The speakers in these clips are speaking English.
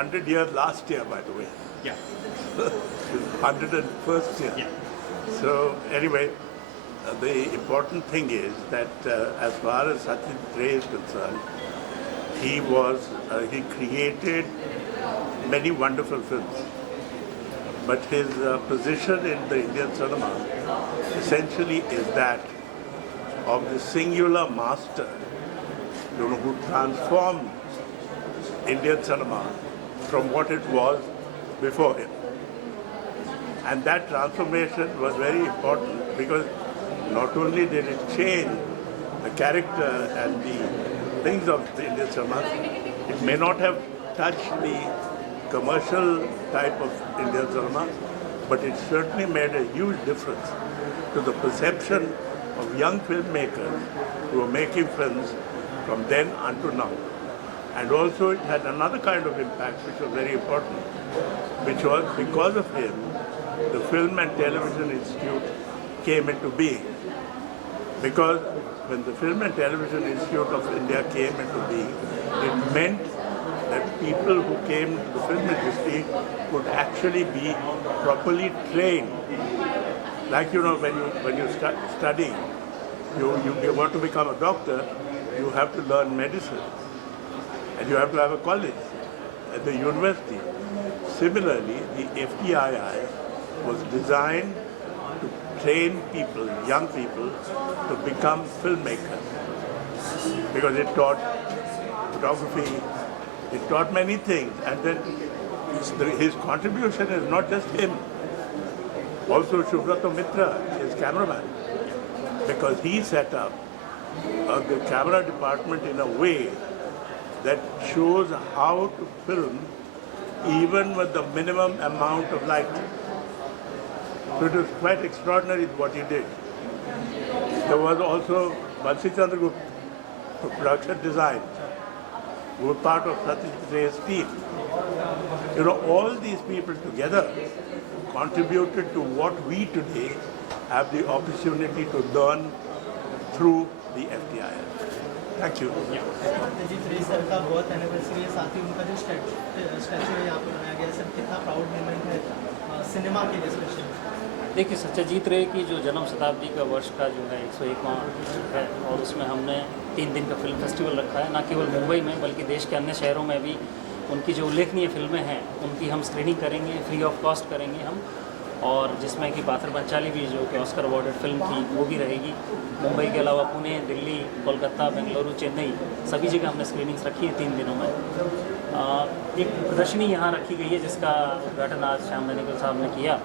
100 years last year, by the way. Yeah. 101st year. Yeah. So anyway, the important thing is that as far as Satyajit Ray is concerned, he created many wonderful films. But his position in the Indian cinema essentially is that of the singular master, who transformed Indian cinema from what it was before him. And that transformation was very important because not only did it change the character and the things of the Indian cinema, it may not have touched the commercial type of Indian cinema, but it certainly made a huge difference to the perception of young filmmakers who were making films from then until now. And also it had another kind of impact which was very important, which was because of him, the Film and Television Institute came into being. Because when the Film and Television Institute of India came into being, it meant that people who came to the film industry could actually be properly trained. Like, when you start studying, you want to become a doctor, you have to learn medicine. And you have to have a college at the university. Similarly, the FTII was designed to train people, young people, to become filmmakers. Because it taught photography, it taught many things. And then his contribution is not just him. Also Subrata Mitra, his cameraman, because he set up the camera department in a way that shows how to film even with the minimum amount of light. So it was quite extraordinary what he did. There was also Bansi Chandragupta, production design, who were part of Satyajit Ray's team. All these people together contributed to what we today have the opportunity to learn through the FTI. Thank you. Satyajit रे sir का बहुत anniversary है, साथ ही उनका जो statue है यहाँ पर बनाया गया, सर कितना प्राउड मोमेंट है सिनेमा के लिए स्पेशली। देखिए, सत्यजीत रे की जो जन्म शताब्दी का वर्ष का जो है 101वां है, और उसमें हमने 3 दिन का फिल्म फेस्टिवल रखा है, न केवल मुंबई में बल्कि देश के अन्य शहरों में भी उनकी जो उल्लेखनीय फिल्में हैं उनकी हम स्क्रीनिंग करेंगे, फ्री ऑफ कॉस्ट करेंगे हम, और जिसमें कि पाथर पंचाली भी जो कि ऑस्कर अवार्डेड फिल्म थी वो भी रहेगी। मुंबई के अलावा पुणे, दिल्ली, कोलकाता, बेंगलुरु, चेन्नई सभी जगह हमने स्क्रीनिंग्स रखी है 3 दिनों में। एक प्रदर्शनी यहाँ रखी गई है जिसका उद्घाटन आज श्याम बेनेगल साहब ने किया,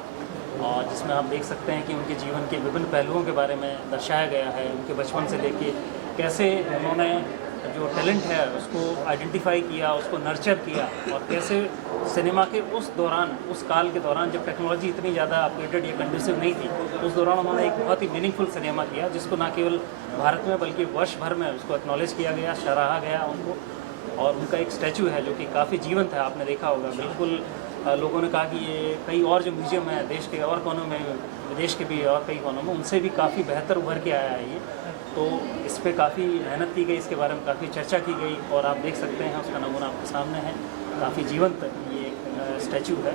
और जिसमें आप देख सकते हैं कि उनके जीवन के विभिन्न पहलुओं के बारे में दर्शाया गया है। उनके बचपन से लेके कैसे उन्होंने जो टैलेंट है उसको आइडेंटिफाई किया, उसको नर्चर किया, और कैसे सिनेमा के उस दौरान, उस काल के दौरान जब टेक्नोलॉजी इतनी ज़्यादा अपडेटेड या कंड्यूसिव नहीं थी, उस दौरान उन्होंने एक बहुत ही मीनिंगफुल सिनेमा किया जिसको ना केवल भारत में बल्कि वर्ष भर में उसको एक्नॉलेज किया गया, सराहा गया उनको। और उनका एक स्टैचू है जो कि काफ़ी जीवंत है, आपने देखा होगा। बिल्कुल लोगों ने कहा कि ये कई और जो म्यूज़ियम है देश के और कोनों में, विदेश के भी और कई कोनों में, उनसे भी काफ़ी बेहतर उभर के आया है ये। तो इस पर काफ़ी मेहनत की गई, इसके बारे में काफ़ी चर्चा की गई, और आप देख सकते हैं उसका नमूना आपके सामने है। काफ़ी जीवंत ये स्टैचू है।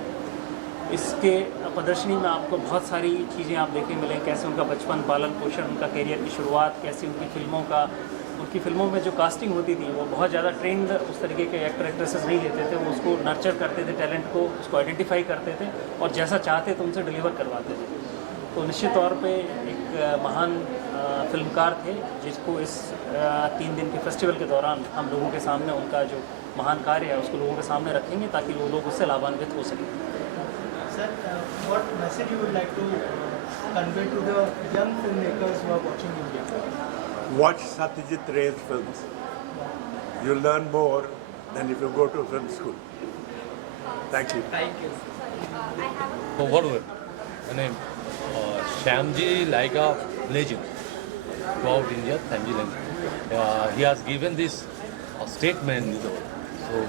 इसके प्रदर्शनी में आपको बहुत सारी चीज़ें आप देखने मिलें, कैसे उनका बचपन, पालन पोषण, उनका करियर की शुरुआत, कैसे उनकी फ़िल्मों में जो कास्टिंग होती थी वो बहुत ज़्यादा ट्रेंड उस तरीके के एक्टर एक्ट्रेसेस नहीं लेते थे, वो उसको नर्चर करते थे, टैलेंट को उसको आइडेंटिफाई करते थे और जैसा चाहते थे उनसे डिलीवर करवाते थे। तो निश्चित तौर पे एक महान फिल्मकार थे जिसको इस 3 दिन के फेस्टिवल के दौरान हम लोगों के सामने उनका जो महान कार्य है उसको लोगों के सामने रखेंगे ताकि वो लोग उससे लाभान्वित हो सकें। Sir, what message you would like to convey to the young filmmakers who are watching India? Watch Satyajit Ray's films. You'll learn more than if you go to a film school. Thank you. Thank you. So what was it? Shyamji, like a legend throughout India, Shyamji legend. He has given this statement. So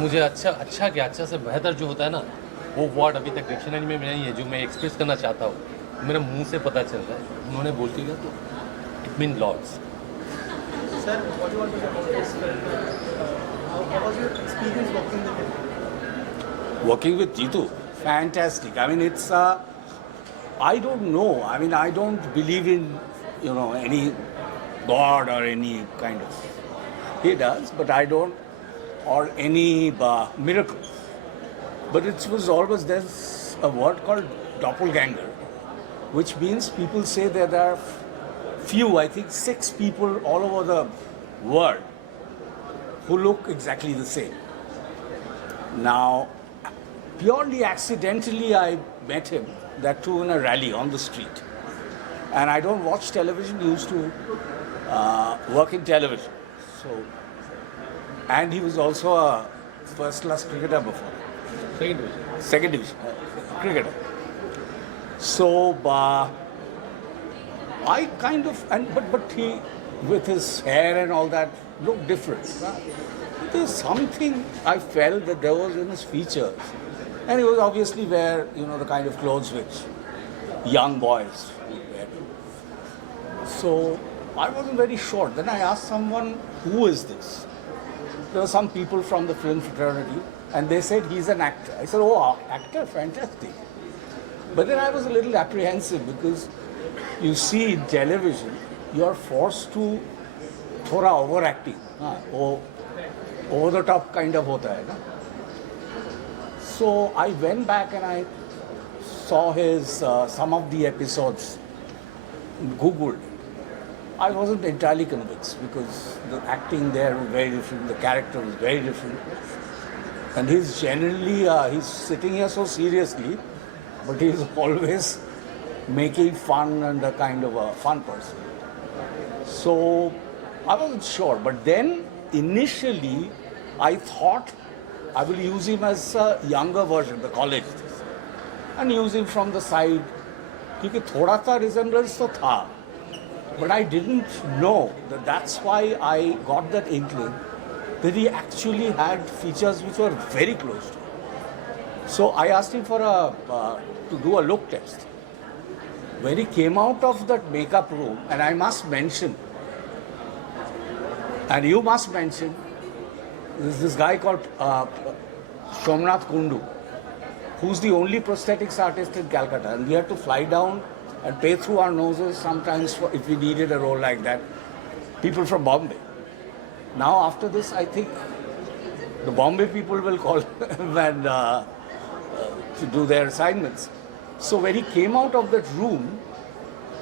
मुझे अच्छा से बेहतर जो होता है ना, वो word अभी तक डिक्शनरी में नहीं है जो मैं एक्सप्रेस करना चाहता हूँ। मेरे मुंह से पता चल रहा है, उन्होंने बोल के गया तो it mean lords. Sir, what do you want to say about this film? How was your experience working with him? Working with Jitu, fantastic. I mean, it's, I don't know. I mean, I don't believe in, any God or any kind of. He does, but I don't, or any miracles. But it was always, there's a word called doppelganger, which means people say that there are few, I think 6 people all over the world who look exactly the same. Now, purely accidentally, I met him, that too in a rally on the street. And I don't watch television, he used to work in television. So, and he was also a first-class cricketer before. Second division cricketer. So, I kind of, but he, with his hair and all that, looked different. There's something I felt that there was in his features. And he was obviously wear, the kind of clothes which young boys would wear. So I wasn't very sure. Then I asked someone, who is this? There were some people from the film fraternity, and they said he's an actor. I said, oh, actor, fantastic. But then I was a little apprehensive because you see in television, you are forced to थोड़ा overacting, over the top kind of होता है ना. So I went back and I saw his some of the episodes, Googled. I wasn't entirely convinced because the acting there was very different, the character was very different. And he's generally, he's sitting here so seriously, but he's always making fun and a kind of a fun person. So I wasn't sure, but then initially I thought I will use him as a younger version, the college, and use him from the side. क्योंकि थोड़ा सा resemblance तो था, but I didn't know that that's why I got that inkling that he actually had features which were very close to him. So I asked him for to do a look test. When he came out of that makeup room, and I must mention, and you must mention, there's this guy called Somnath Kundu, who's the only prosthetics artist in Calcutta, and we had to fly down and pay through our noses sometimes if we needed a role like that. People from Bombay. Now after this, I think the Bombay people will call him and to do their assignments. So when he came out of that room,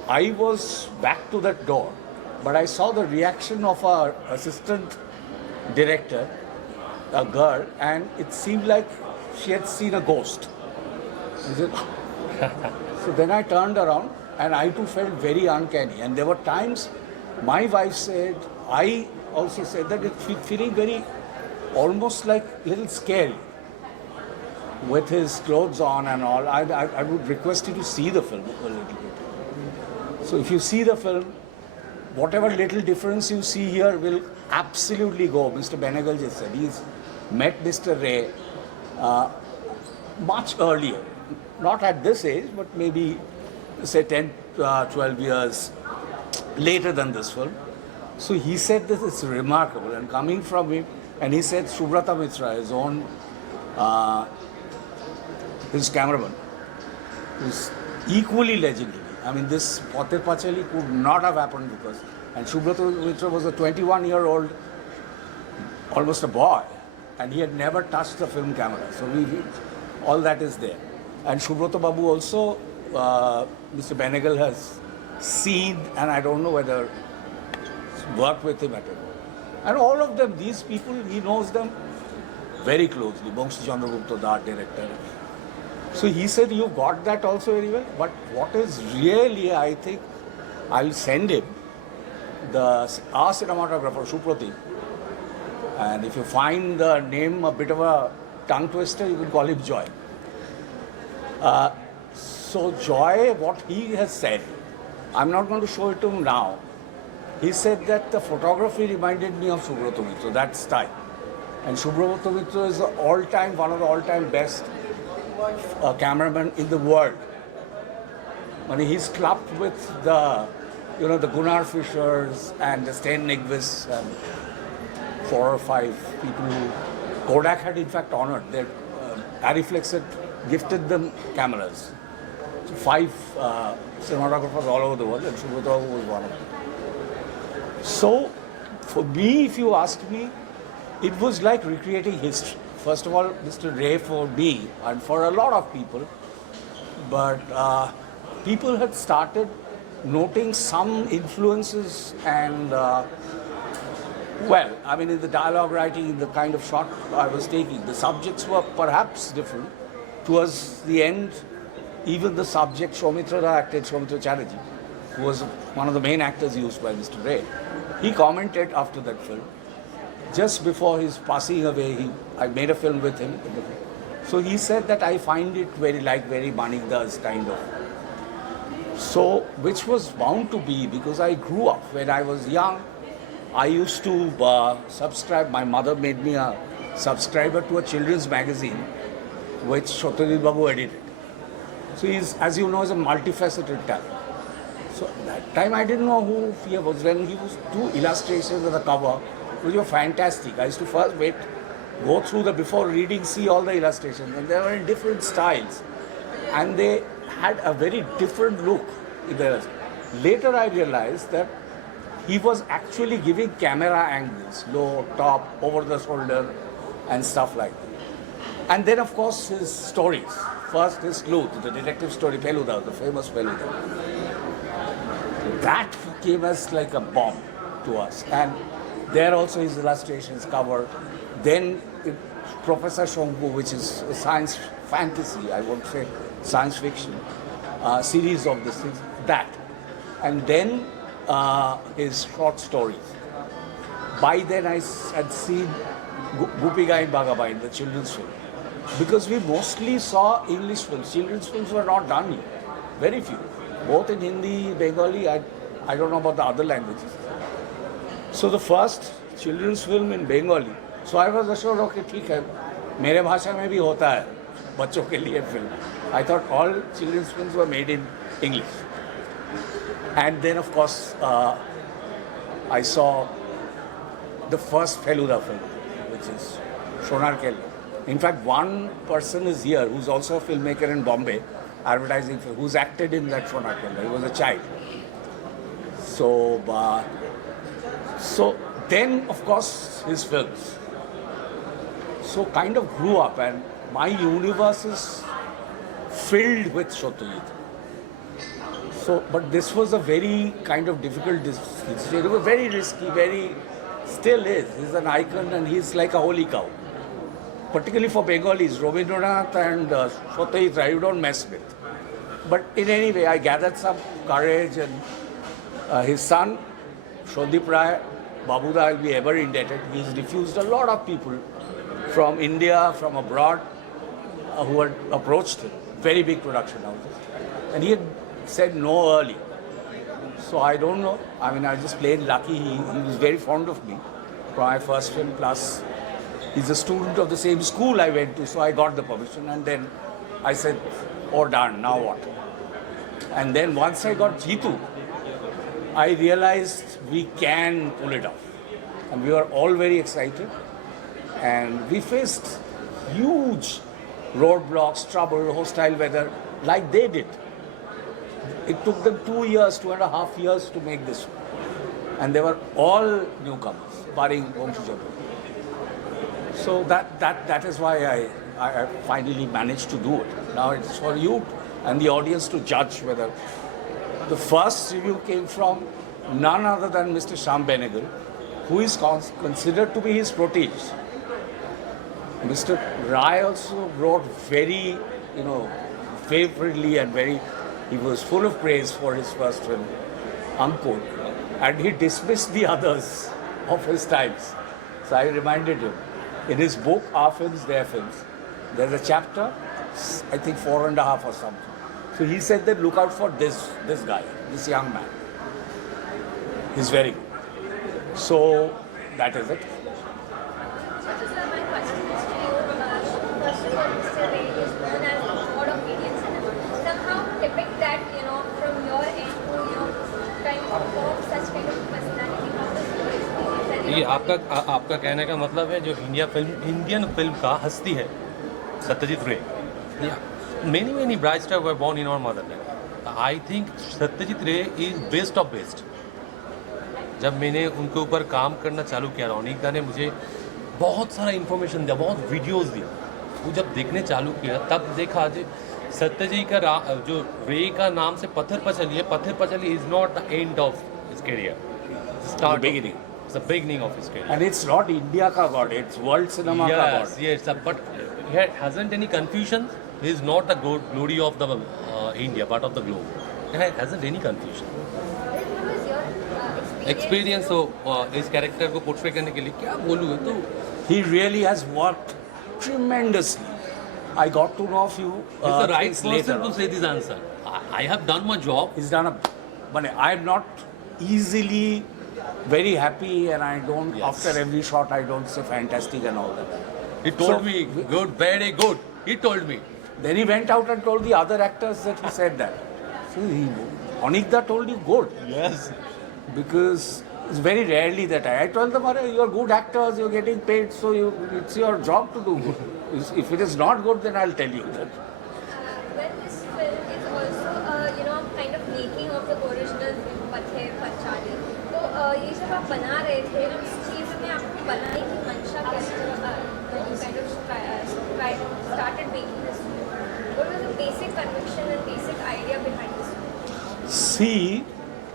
I was back to that door, but I saw the reaction of our assistant director, a girl, and it seemed like she had seen a ghost. So then I turned around and I too felt very uncanny. And there were times my wife said, I also said that it's feeling very, almost like a little scary with his clothes on and all. I would request you to see the film a little bit. So if you see the film, whatever little difference you see here will absolutely go. Mr. Benegal just said he's met Mr. Ray much earlier, not at this age, but maybe say 10, 12 years later than this film. So he said this is remarkable, and coming from him, and he said Subrata Mitra, his own, his cameraman, who's equally legendary. I mean, this Pote Pacheli could not have happened because, and Subrata Mitra was a 21-year-old, almost a boy, and he had never touched the film camera. So all that is there. And Subrata Babu also, Mr. Benegal has seen, and I don't know whether worked with him at all. And all of them, these people, he knows them very closely. Bongshi Chandragupta, the art director. So he said, you got that also very well. But what is really, I think, I'll send him our cinematographer, Supratim. And if you find the name a bit of a tongue twister, you can call him Joy. So Joy, what he has said, I'm not going to show it to him now. He said that the photography reminded me of Subrata Mitra, that style. And Subrata Mitra is one of the all-time best cameramen in the world. I mean, he's clubbed with the, the Gunnar Fishers and the Sten Nygvist and 4 or 5 people who Kodak had in fact honored. Their Ariflex had gifted them cameras. So 5 cinematographers all over the world, and Subhadra was one of them. So, for me, if you ask me, it was like recreating history. First of all, Mr. Ray for me, and for a lot of people, but people had started noting some influences and, well, I mean, in the dialogue writing, in the kind of shot I was taking, the subjects were perhaps different. Towards the end, even the subject Soumitra acted, Soumitra Chatterjee, who was one of the main actors used by Mr. Ray, he commented after that film, just before his passing away, I made a film with him. So he said that I find it very Manikdas kind of. So, which was bound to be, because I grew up when I was young. I used to subscribe, my mother made me a subscriber to a children's magazine, which Satyajit Babu edited. So he's, as you know, is a multifaceted talent. So that time I didn't know who he was. When he was do illustrations on the cover, which were fantastic. I used to first go through before reading, see all the illustrations, and they were in different styles. And they had a very different look. Later I realized that he was actually giving camera angles, low, top, over the shoulder, and stuff like that. And then, of course, his stories. First, his Sleuth, the detective story, Feluda, the famous Feluda. That came as like a bomb to us. And there also his illustrations covered. Then Professor Shonku, which is a science fantasy, I won't say science fiction, series of these things, that. And then his short stories. By then I had seen Gupiga in Bagabai, the children's film. Because we mostly saw English films. Children's films were not done here. Very few. Both in Hindi, Bengali, I don't know about the other languages. So the first children's film in Bengali. So I was assured, okay, ठीक है, मेरे भाषा में भी होता है बच्चों के लिए film. I thought all children's films were made in English. And then, of course, I saw the first Feluda film, which is Sonar Kello. In fact, one person is here who's also a filmmaker in Bombay, advertising film, who's acted in that Sonar Kello. He was a child. So, so then, of course, his films. So kind of grew up, and my universe is filled with Satyajit. So, but this was a very kind of difficult decision. It was very risky, still is. He's an icon and he's like a holy cow. Particularly for Bengalis, Rabindranath and Satyajit, you don't mess with. But in any way, I gathered some courage, and his son, Shondip Rai, Babuda, I'll be ever indebted. He's refused a lot of people from India, from abroad, who had approached him, very big production houses. And he had said no early. So I don't know. I mean, I just plain lucky. He was very fond of me from my first film. Plus, he's a student of the same school I went to, so I got the permission. And then I said, oh darn, now what? And then once I got Jitu, I realized we can pull it off. And we were all very excited. And we faced huge roadblocks, trouble, hostile weather, like they did. It took them 2.5 years to make this one. And they were all newcomers, barring Vamshi Chatterjee. So that is why I finally managed to do it. Now it's for you and the audience to judge whether. The first review came from none other than Mr. Shyam Benegal, who is considered to be his protege. Mr. Rai also wrote very, favorably and he was full of praise for his first film, Ankur, and he dismissed the others of his times. So I reminded him, in his book, Our Films, Their Films, there's a chapter, I think 4.5 or something. So he said that look out for this guy, this young man. He's very good. So that is it. So sir, my question is to you. First of all, Mr. Ray is known as a god of Indian cinema. Somehow depict that, from your end to, trying to form such kind of personality. How does your experience? ये आपका कहने का मतलब है जो Indian film का हस्ती है Satyajit Ray. Yeah. Many bright stars were born in our motherland. I think Satyajit Ray is best of best. जब मैंने उनके ऊपर काम करना चालू किया, रौनिक दा ने मुझे बहुत सारा इन्फॉर्मेशन दिया, बहुत वीडियोस दिया. वो जब देखने चालू किया तब देखा जो सत्यजीत का जो रे का नाम से पत्थर पर चली is not the end of his career, start beginning. It's the beginning of his career. And it's not India ka god, it's world cinema ka god. Yes, but he hasn't any confusion. He is not the glory of the India, but of the globe. He hasn't any confusion. What was your experience? Experience हो इस character को portray करने के लिए, क्या बोलूँ तो He really has worked tremendously. I got to know a few he's the right things later person to on. say this answer. I have done my job. He's done a, but I'm not easily very happy, and I don't, Yes. after every shot, I don't say fantastic and all that. He told So, me good, very good. He told me. Then he went out and told the other actors that he said that. So Anikda told you good, Yes. because it's very rarely that I told them, "Arey, you're good actors, you're getting paid, so it's your job to do good. If it is not good, then I'll tell you that." Well, this film is also, kind of making of the original film Pather Panchali. तो ये जब आप बना रहे थे, इस चीज़ में आपको बनाने की मंशा कैसे started making this film? What was the basic conviction and basic idea behind this film? See,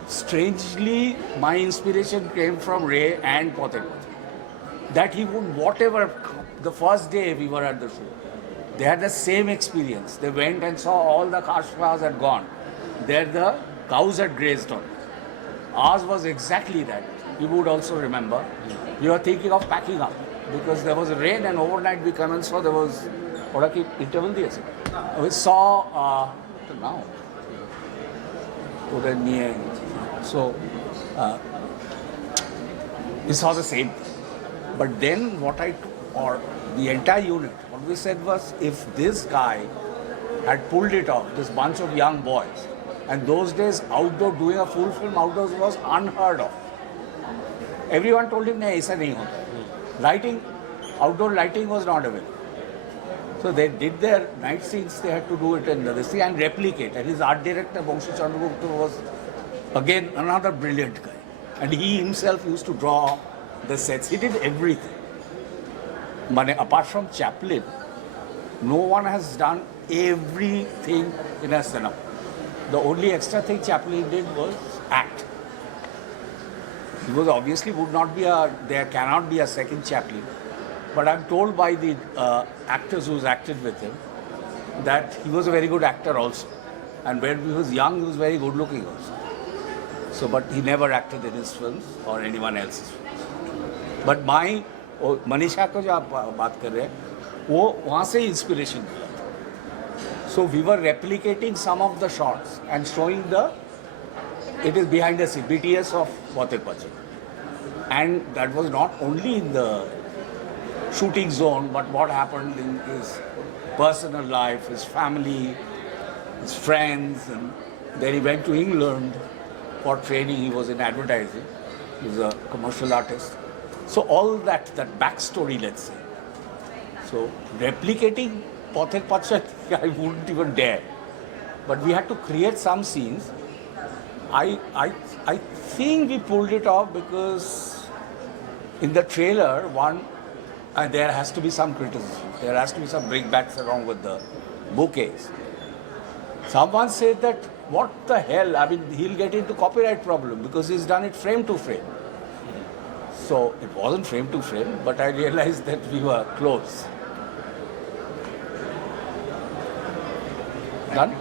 strangely, my inspiration came from Ray and Potter. That he would, whatever, the first day we were at the show, they had the same experience. They went and saw all the kashkas had gone. There the cows had grazed on. Ours was exactly that. You would also remember. We were thinking of packing up because there was rain and overnight we came and saw there was interval. We saw now. So we saw the same. But then or the entire unit, what we said was, if this guy had pulled it off, this bunch of young boys, and those days outdoor, doing a full film outdoors was unheard of. Everyone told him, "Nahi, aisa nahi hota." Lighting, outdoor lighting was not available. So they did their night scenes, they had to do it in the city and replicate. And his art director, Bongshi Chandragupta, was again another brilliant guy. And he himself used to draw the sets. He did everything. Apart from Chaplin, no one has done everything in a cinema. The only extra thing Chaplin did was act. Because obviously there cannot be a second Chaplin. But I'm told by the actors who's acted with him that he was a very good actor also. And when he was young, he was very good looking also. So, but he never acted in his films or anyone else's films. But Manisha को जो आप बात कर रहे हैं, वो वहाँ से इंस्पिरेशन मिला था. So we were replicating some of the shots and showing it is behind the scene, BTS of Pather Panchali. And that was not only in the shooting zone, but what happened in his personal life, his family, his friends, and then he went to England for training. He was in advertising. He was a commercial artist. So all that backstory, let's say. So replicating Pather Panchali, I wouldn't even dare. But we had to create some scenes. I think we pulled it off because in the trailer, there has to be some criticism. There has to be some breakbacks along with the bouquets. Someone said that, what the hell? I mean, he'll get into copyright problem because he's done it frame to frame. So it wasn't frame to frame, but I realized that we were close. Done?